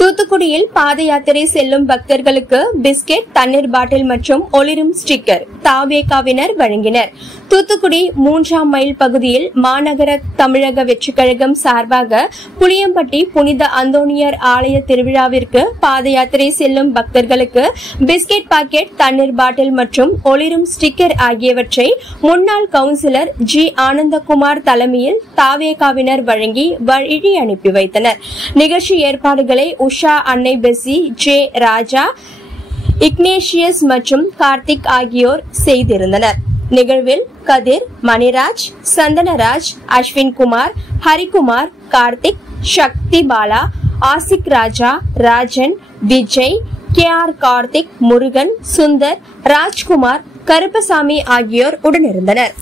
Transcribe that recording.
தூத்துக்குடியில் பாத யாத்திரை செல்லும் பக்தர்களுக்கு பிஸ்கெட், தண்ணீர் பாட்டில் மற்றும் ஒளிரும் ஸ்டிக்கர் தாவேகாவினர் வழங்கினர். தூத்துக்குடி 3ஆம் மைல் பகுதியில் மாநகர தமிழக வெற்றிக் கழகம் சார்பாக புளியம்பட்டி புனித அந்தோணியர் ஆலய திருவிழாவிற்கு பாத யாத்திரை செல்லும் பக்தர்களுக்கு பிஸ்கெட் பாக்கெட், தண்ணீர் பாட்டில் மற்றும் ஒளிரும் ஸ்டிக்கர் ஆகியவற்றை முன்னாள் கவுன்சிலர் ஜி. ஆனந்தகுமார் தலைமையில் தாவேகாவினர் வழங்கி வழி அனுப்பி வைத்தனர். நிகழ்ச்சி ஏற்பாடுகளை உஷா, அன்னை பெசி, ஜே. ராஜா, இக்னேஷியஸ் மற்றும் கார்த்திக் ஆகியோர் செய்திருந்தனர். நிகழ்வில் கதிர், மணிராஜ், சந்தனராஜ், அஸ்வின் குமார், ஹரிகுமார், கார்த்திக், சக்தி பாலா, ஆசிக் ராஜா, ராஜன், விஜய், கே.ஆர். கார்த்திக், முருகன், சுந்தர், ராஜ்குமார், கருப்பசாமி ஆகியோர் உடனிருந்தனர்.